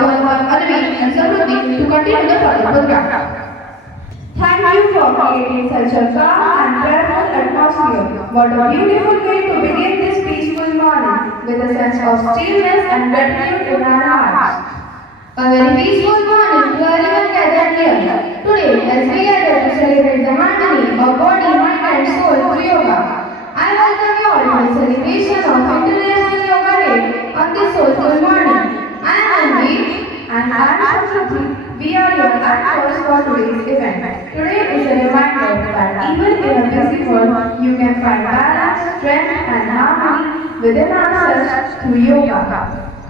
welcome Anvi and Samruddhi to continue the further program. Thank you for creating such a calm and prayerful atmosphere. What a beautiful way to begin this peaceful morning with a sense of stillness and gratitude in our hearts. A very peaceful morning to everyone gathered here. Today, as we gather to celebrate the harmony of body, mind and soul through yoga, I welcome you all to the celebration of International Yoga Day on this soulful morning. I am Anvi And I am Samruddhi. We are your anchors for today's event. Today is a reminder that even in a busy world, you can find balance, strength and harmony within ourselves through yoga.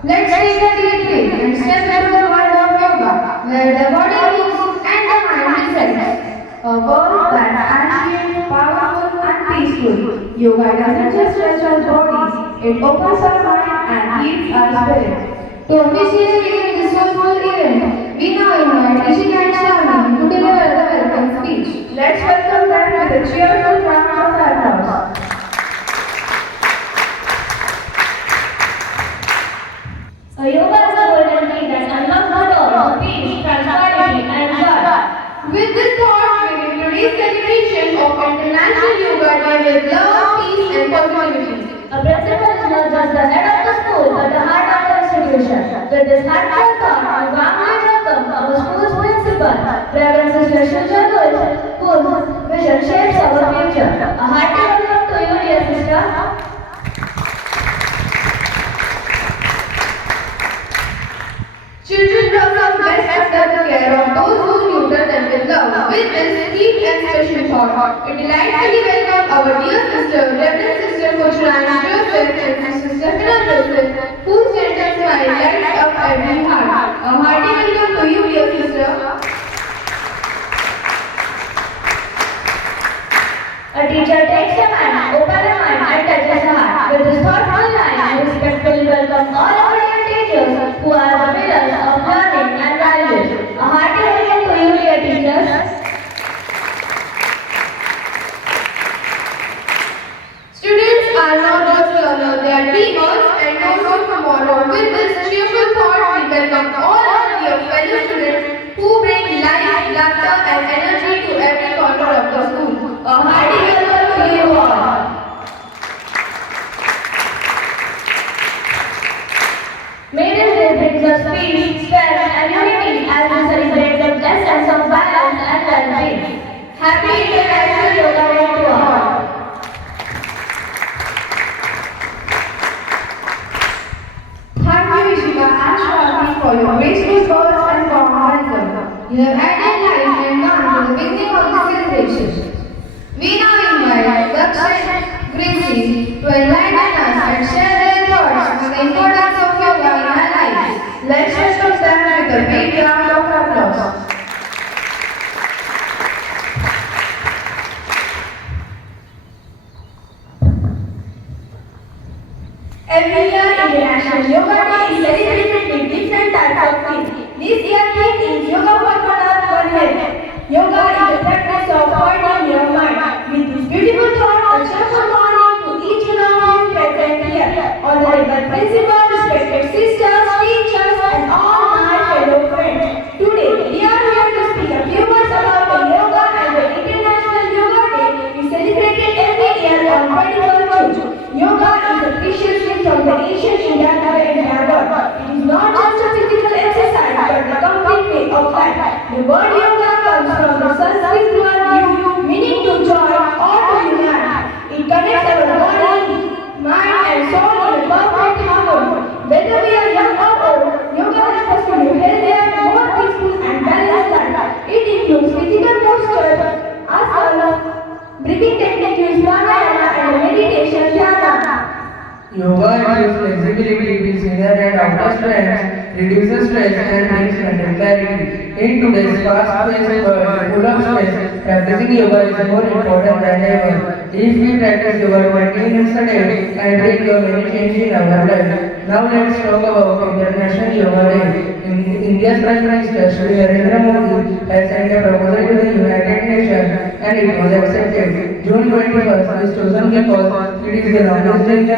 Let's take a deep breath and step into the world of yoga, where the body moves and the mind resets. A world that's ancient, powerful and peaceful. Yoga doesn't just stretch our bodies, it opens our mind and heals our spirit. To officially begin this soulful event, we now invite Rishika and Shravani to deliver the welcome speech. Let's welcome them with a cheerful round of applause. So yoga is a golden key that unlocks the door of peace, prosperity and joy. With this thought, we begin today's celebration of International Yoga Day with love, peace and positivity. A principal is not just the head of the school but the heart of the institution. With this heartfelt thought, we warmly welcome our school's principal, Reverend Sister Shilja Ghosh, whose vision shapes our future. A hearty welcome to you, dear sister. Children grow best under the care of those who tutor them with love. With this deep and special thought, we delightfully welcome our dear sister, Reverend Sister Kuchrani Joseph and Sister Stephanie Joseph, whose gentle smile lights up every heart. A hearty welcome to you, dear sister. A teacher takes a hand, opens a mind and touches a heart. With this thoughtful line, we respectfully welcome all our dear teachers who are the pillars of learning and values. A hearty welcome to you, dear teachers. Students are not just learners, they are dreamers and know for tomorrow. With this cheerful thought, we welcome all our dear fellow students who bring life, laughter and energy to every corner of the school. A hearty welcome to you all. May this day brings us peace, strength and unity as we celebrate the essence of balance and well-being. Happy International Yoga Day to all. Thank you, Ishika and Shravani, for your graceful words and warm welcome. You have added life and warmth to the beginning of the celebration. We now invite Dakshin, Gracie to enlighten us and share their thoughts on the importance of yoga in our lives. Let's welcome them with a big round of applause. Every year, International Yoga Day is celebrated with different types of themes. This year theme is Yoga for Manas for Health. Yoga is the practice of holding your mind. With this beautiful thought, a cheerful morning to each one of you present here. Honorable Principal, respected sisters, teachers and all my fellow friends. Today, we are here to speak a few words about the yoga and the International Yoga Day we celebrated every year on 21st June. Yoga is a precious gift from the ancient India to the entire world. It is not just a physical exercise but a complete way of life. The word yoga comes from the Sanskrit word yu, meaning to join or to unite. It connects our body, mind and soul in a perfect harmony. Whether we are young or old, yoga helps us to live healthier, more peaceful and balanced life. It includes physical posture, asana, breathing techniques, pranayama and meditation dhyana. Yoga improves flexibility, builds inner and outer strength, reduces stress and brings mental clarity. In today's fast-paced world full of stress, practicing yoga is more important than ever. If we practice yoga 20 minutes a day and bring a many change in our life. Now let's talk about International Yoga Day. India's Prime Minister Shri Narendra Modi has sent a proposal to the United Nations and it was accepted. June 21st is chosen because it is the longest day in the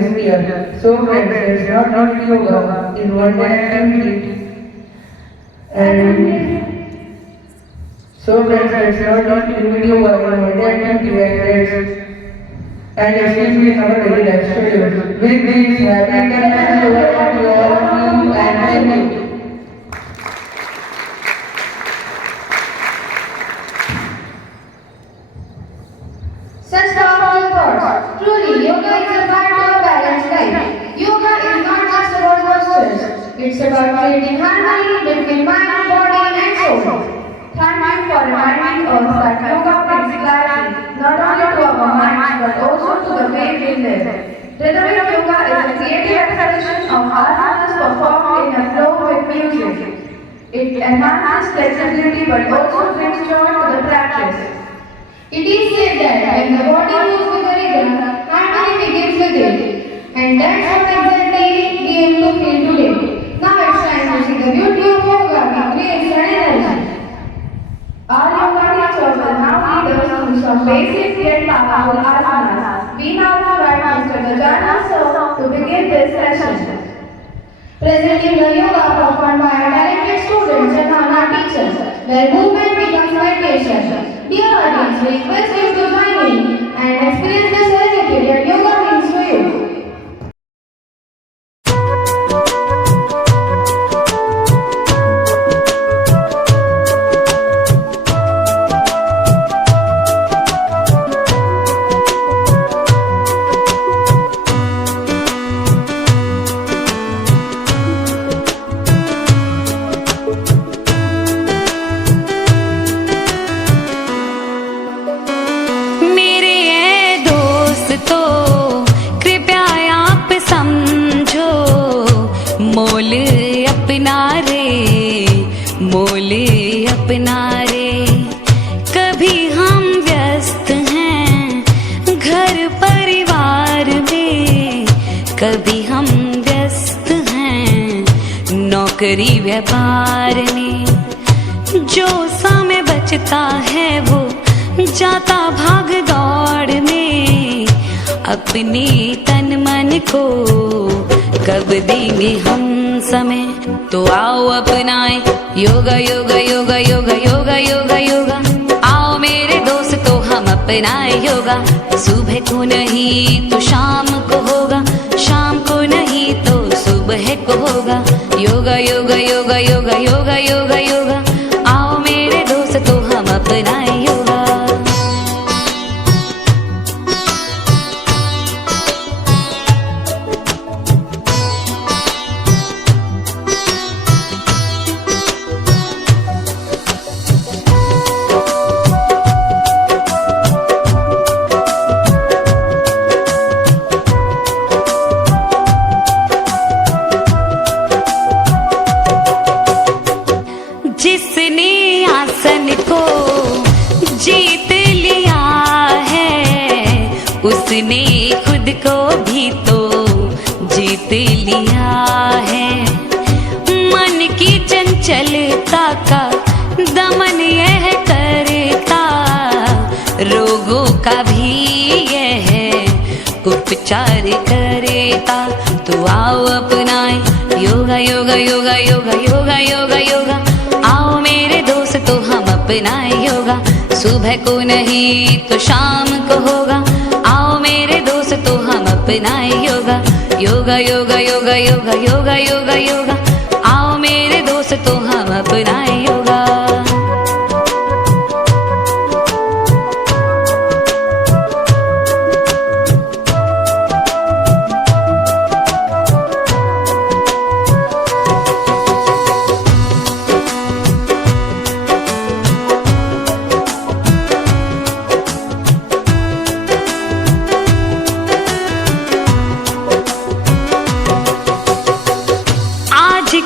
this year. So friends, let's not do yoga in one day activity. And so friends, let's not limit your one day activity and excuse me our daily life schedule. With this, happy International Yoga Day to all of you and thank you. Such powerful thoughts. Truly, yoga is a part of a balanced life. Yoga is not just about postures. It's about creating harmony between mind, body, and soul. Thank you for reminding us that yoga brings clarity not only to our minds but also to the way we live. Rhythmic yoga is a creative expression of asanas performed in a flow with music. It enhances flexibility but also brings joy to the practice. It is said that when the body moves with the rhythm, harmony begins with it. And that's what exactly we aim to feel today. Now it's time to see the beauty of yoga with grace and energy. Our yoga teachers will now lead us through some basic yet powerful asanas. We now invite Mr. Gajana Sir to begin this session. Presenting the yoga performed by our talented students and our teachers, where movement becomes meditation. Dear audience, we request you to join in and experience the serenity that yoga means to you. कभी हम व्यस्त हैं घर परिवार में, कभी हम व्यस्त हैं नौकरी व्यापार में। जो समय बचता है वो जाता भाग दौड़ में, अपने तन मन को कब देंगे हम समय। तो आओ अपनाएं योगा योगा योगा योगा योगा योगा योगा। आओ मेरे दोस्तों हम अपनाएं योगा। सुबह को नहीं तो शाम को होगा, शाम को नहीं तो सुबह को होगा। योगा योगा योगा योगा योगा योगा योगा। आओ मेरे दोस्तों हम अपनाएं योगा। जिसने आसन को जीत लिया है, उसने खुद को भी तो जीत लिया है। मन की चंचलता का दमन यह करता, रोगों का भी यह उपचार करता। तो आओ अपनाएं योगा योगा योगा योगा योगा योगा योगा। आओ मेरे दोस्तों हम अपनाएं योगा। सुबह को नहीं तो शाम को होगा। आओ मेरे दोस्तों हम अपनाएं योगा। योगा योगा योगा योगा योगा योगा योगा। आओ मेरे दोस्तों हम अपनाएं योगा।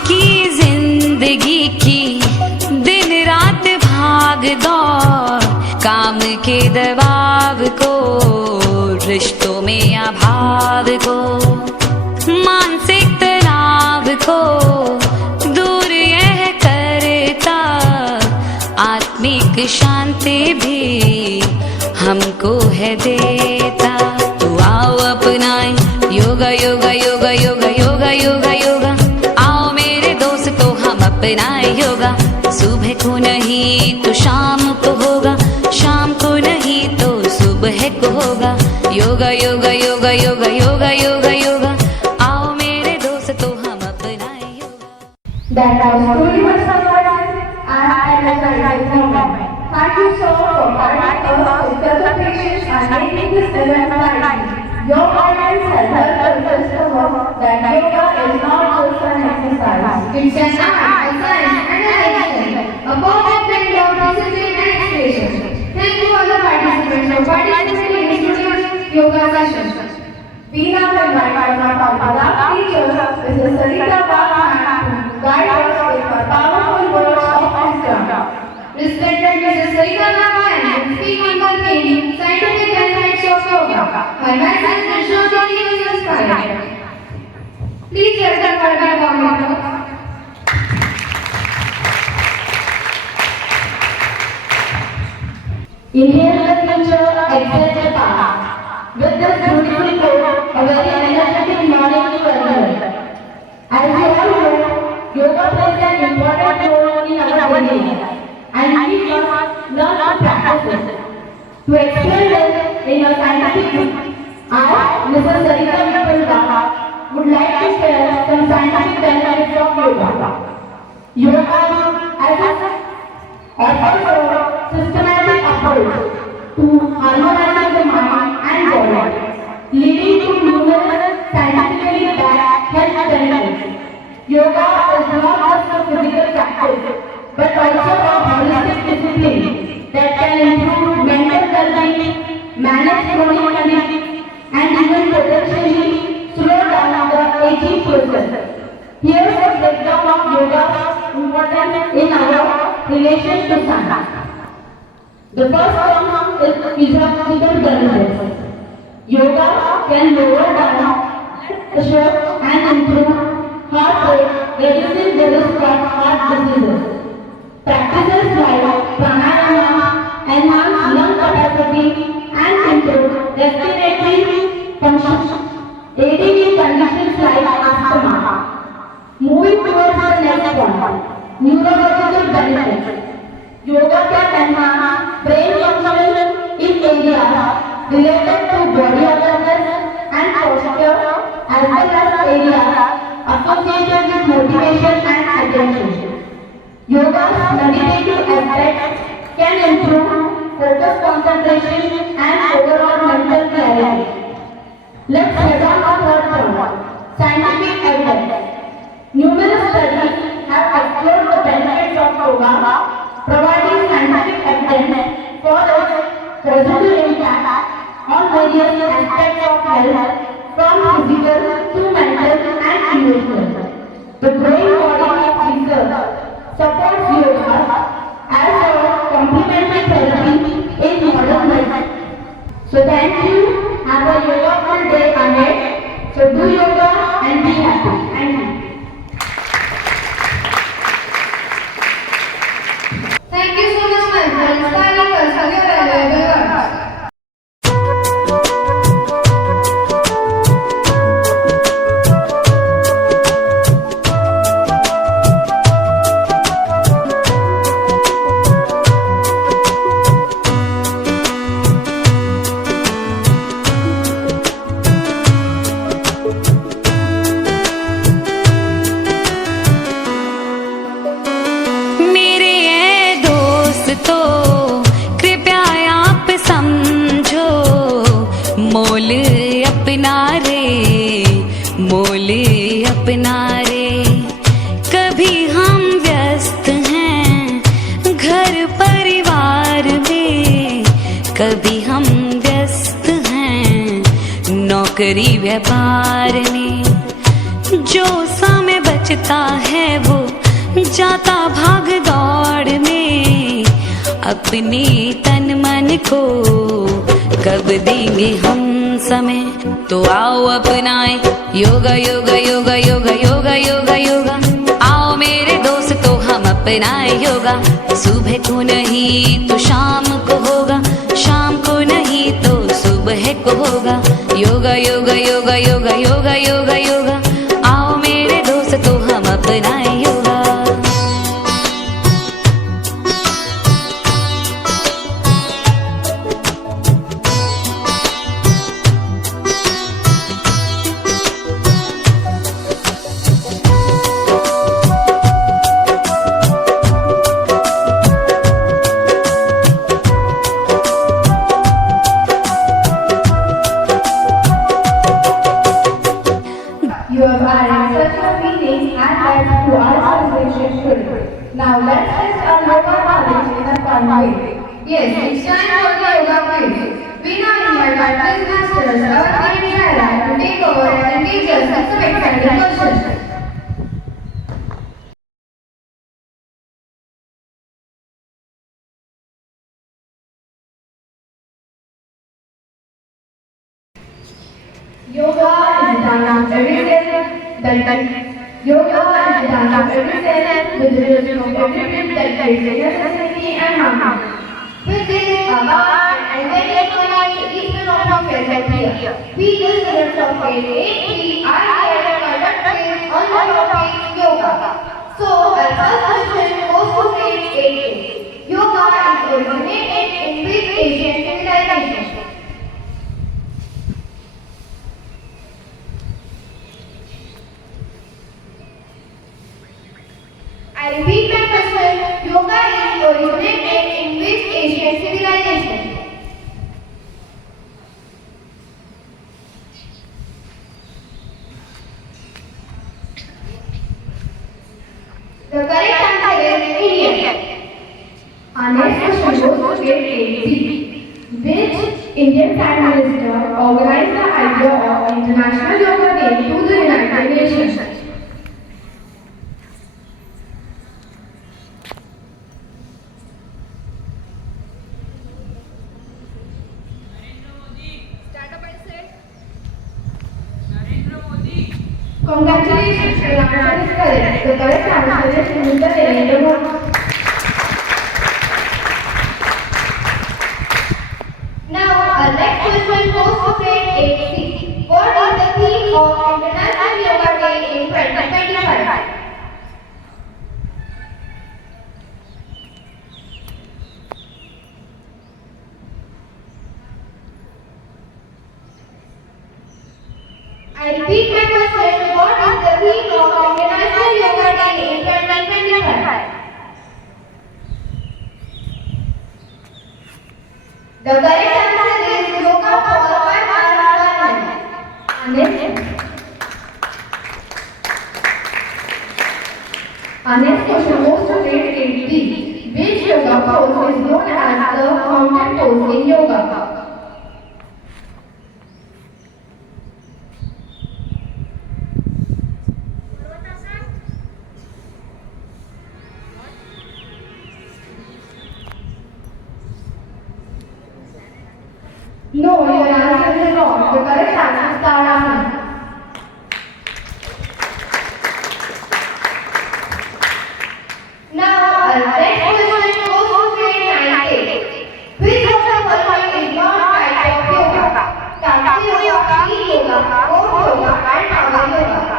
की जिंदगी की दिन रात भाग दौड़, काम के दबाव को, रिश्तों में अभाव को, मानसिक तनाव को दूर यह करता, आत्मिक शांति भी हमको है देता। तो आओ अपनाएं योगा योगा योगा योगा योगा योगा योगा। आओ मेरे दोस्तों हम अपनाए योगा। सुबह को नहीं तो शाम को होगा, शाम को नहीं तो सुबह को होगा। योगा योगा योगा योगा योगा योगा योगा, आओ मेरे दोस्तों हम अपनाए yoga. That was truly much surprising and energizing moment. Thank you so much for guiding us with your patience and making this event lively. Your guidance has helped us discover that yoga is not just an exercise. It's an art, a science, and a lifestyle. A perfect blend of discipline and inspiration. Thank you all the participants for participating in today's yoga session. We now invite one of our beloved teachers, Mrs. Sarita Bhatt, to guide us with her powerful words of wisdom. Respected Mrs. Sarita Narayan will speak on the theme Scientific Benefits of Yoga. Her message will surely leave us inspired. Please welcome her by warm applause. Inhale the future, exhale the past. With this beautiful quote, a very energetic morning to everyone. As you all know, yoga plays an important role in our daily life, and we must learn to practice it. To explain this in a scientific way, I, Mrs. Sarita Vipulda, would like to share some scientific benefits of yoga. Yoga offers a systematic approach to harmonizing the mind and body, leading to numerous scientifically backed health benefits. Yoga is not just a physical practice, but also a holistic discipline that can improve mental well-being, manage chronic conditions, and even potentially slow down the aging process. Here's a breakdown of yoga's importance in our relation to science. The first one is physiological benefits. Yoga can lower down blood pressure and improve heart rate, reducing the risk of heart diseases. Practices like pranayama enhance lung capacity and improve respiratory function, aiding in conditions like asthma. Moving towards the next one, neurological benefits. Yoga can enhance brain function in areas related to body awareness and posture, as well as areas associated with motivation and attention. Yoga's meditative aspects can improve focus, concentration, and overall mental clarity. Let's head on to third point, scientific evidence. Numerous studies have explored the benefits of yoga, providing scientific evidence for its positive impact on various aspects of health, from physical to mental and emotional. The growing body of research supports yoga as a complementary therapy in modern life. So thank you. Have a yoga-ful day ahead. So do yoga and be happy. Thank you. Thank you so much, ma'am, for inspiring us with your valuable words. मेरे ये दोस्तों कृपया आप समझो, मोल अपना रे, मोल अपना रे। कभी हम व्यस्त हैं घर परिवार में, कभी हम व्यस्त हैं नौकरी व्यापार में। जो समय बचता है वो जाता भाग दौड़ में, अपने तन मन को कब देंगे हम समय। तो आओ अपनाए योगा योगा योगा योगा योगा योगा योगा, आओ मेरे दोस्तों हम अपनाए योगा। सुबह को नहीं तो शाम को होगा, शाम को नहीं तो सुबह को होगा। योगा योगा योगा योगा योगा योगा योगा, आओ मेरे दोस्तों हम अपनाए yoga. Now let's test our yoga knowledge in a fun way. Yes, it's time for the yoga quiz. We now invite our quiz masters, our friend Shara, to take over and engage us with some exciting questions. Yoga is the dance of every cell. Yoga is the dance of every cell with the rhythm of every beat that creates elasticity and harmony. With this, Abad and very economic each one of our friends here. We the students of grade 8B are here to conduct quiz on the topic yoga. So, our first question goes to grade 8A. Yoga is originated in which Asian civilization? I repeat my question. Yoga is originated in which Asian civilization? The correct answer is India. Our next question goes to grade 8B. Which Indian Prime Minister organized the idea of International Yoga Day to the United Nations? Congratulations, your answer is correct. The correct answer is Mr. Narendra Modi. Now, our next question goes to grade 8C. What is the theme of International Yoga Day in 2025? I repeat my question. What is the theme of International Yoga Day in 2025? The correct answer is yoga for 1 hour 1 minute. Our next question goes to grade 8B. Which yoga pose is known as the fountain pose in yoga? No, your answer is wrong. The correct answer is Tadasana. Now, our next question goes to grade 9A. Which of the following is not type of yoga? Takti yoga, Yin yoga, Om yoga, and Power yoga.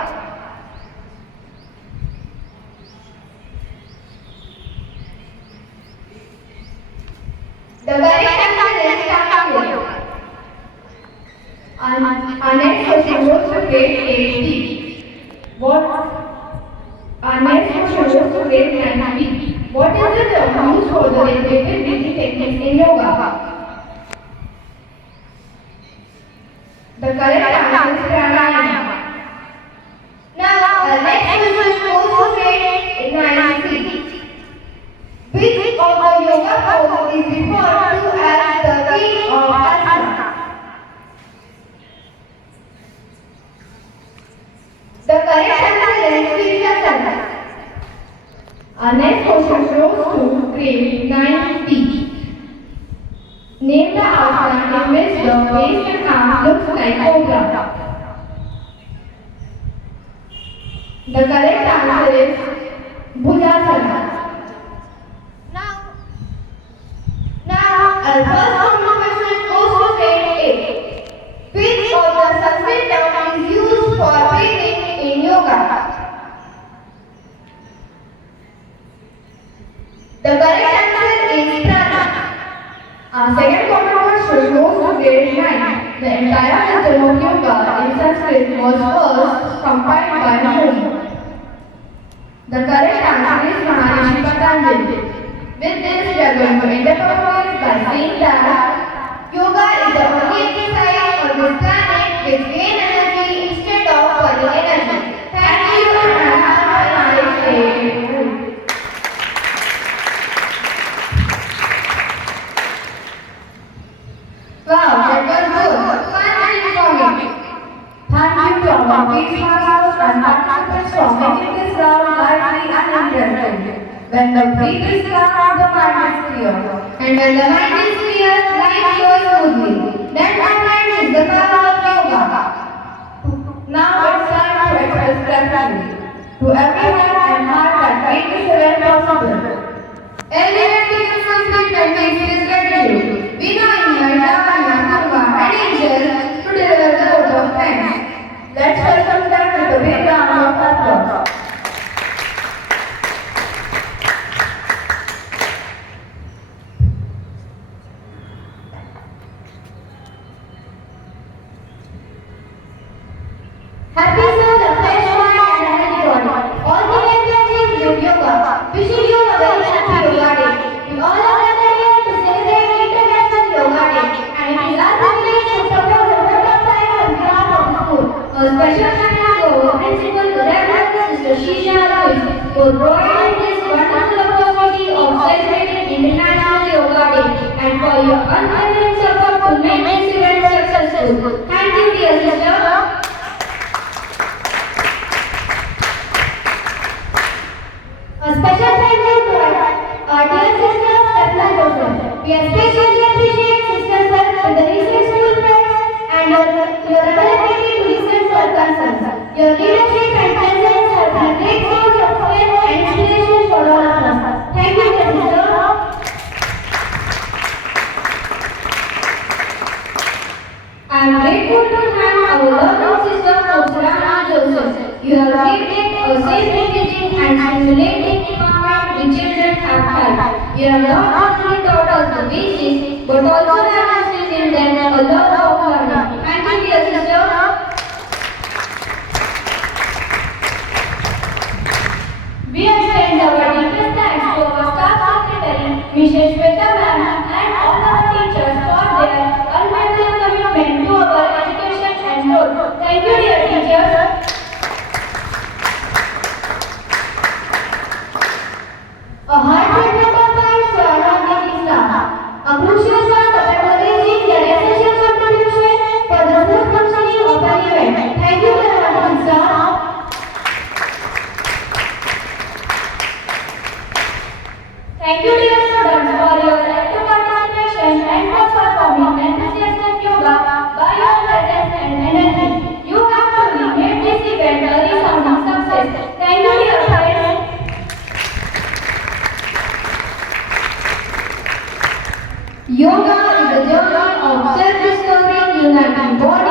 The correct answer is Takti yoga. Our next question goes to grade 8B. Our next question goes to grade 9B. What is the term used for the related breathing techniques in yoga? The correct answer is pranayama. Now, our next question goes to grade 9C. Which of the yoga pose is referred to as the king of asana? The correct answer is Sirsasana. Our next question goes to grade 9B. Name the asana in which the waist and arms looks like cobra. The correct answer is Bhujasana. Now, our first common question goes to grade 8. Which of the Sanskrit term is used for breathing in yoga? The correct answer is prana. Our second common question goes to grade 9. The entire system of yoga in Sanskrit was first compiled by whom? The correct answer is Maharishi Patanjali. With this, we are going to end up our quiz by saying that Yoga is the only exercise on this planet which gain energy instead of burning energy. Thank you and have a nice day. making this round lively and interesting. When the breath is calm, the mind is clear. And when the mind is clear, life flows smoothly. That my mind is the power of yoga. Now it's time to express gratitude to everyone and heart that made this event possible. Everyone becomes complete when we express gratitude. We now invite Lavanya, Durga and Angel to deliver the vote of thanks. Let's welcome them with a big round of applause. Happy soul, a fresh mind and a healthy body. All the intentions with yoga. Wishing you a very happy yoga day. We all are gathered here to celebrate International Yoga Day. And it is our privilege to propose a vote of thanks on behalf of the school. A special thanks to our principal, Reverend Sister Shisha Louis, for providing this wonderful opportunity of celebrating International Yoga Day and for your unwavering support to make this event successful. Thank you, dear sister. A special thank you to our dear sister Stefna Joseph. We especially appreciate Sister's work with the recent school fairs and your ability to listen to our concerns. Your leadership and presence have been a great source of strength and inspiration for all of us. Thank you, dear sister. I am grateful to thank our loving sister Stefna Joseph. You have created a safe, engaging and stimulating environment which children have had. You have not only taught us the basics, but also have instilled in them a love of learning. Thank you, dear sister. We extend our deepest thanks to our staff secretary, Mrs. Shweta ma'am, and all our teachers for their unwavering commitment to our education and growth. Thank you, dear teachers. A heartfelt vote of thanks to our non-teaching staff. A crucial part of acknowledging their essential contribution for the smooth functioning of our event. Thank you, dear non-teaching staff. Thank you, dear students, for your active participation and for performing enthusiastic yoga by your presence and energy. You have truly made this event a resounding success. Thank you, dear friends. Yoga is a journey of self-discovery, uniting body,